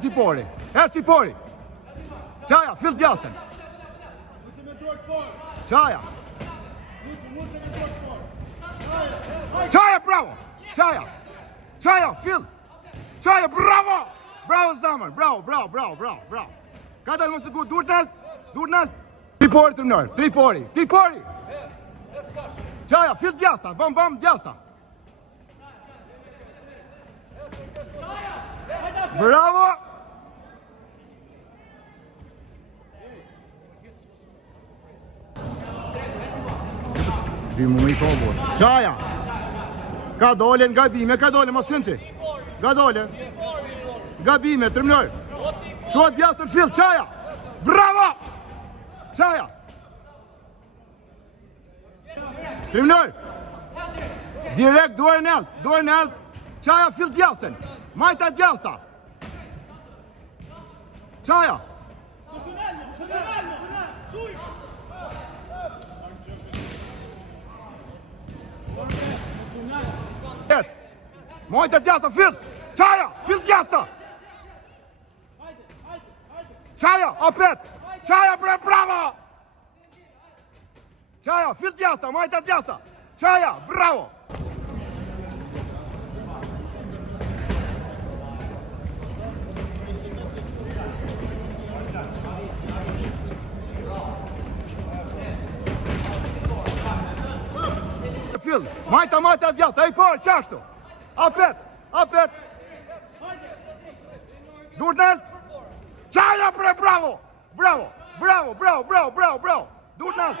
Tipori, tipori. Qaja, fill djastën. Qaja. Qaja, bravo. Qaja. Qaja, fill. Qaja, bravo. Bravo Zamër, bravo. Ka dalë mos të ku, dur nalt. Tipori të mënër, tipori. Qaja, fill djasta, bam, djasta. Bravo. Bimu mi kombur. Qaja. Ka dole nga bime, mos sënti. Ka dole. Gabime, tërmnoj. Shoa djastër fill, qaja. Bravo. Qaja. Tërmnoj. Direkt, duar në alt. Qaja fill djastën. Majta djasta. Qaja. Majta djasta, fill. Qaja, fill djasta. Qaja, opet. Qaja, bravo. Qaja, fill djasta, majta djasta. Qaja, bravo. Majta djasta, por, qashtu. Apet. Durnel. Qaja, bravo. Durnel.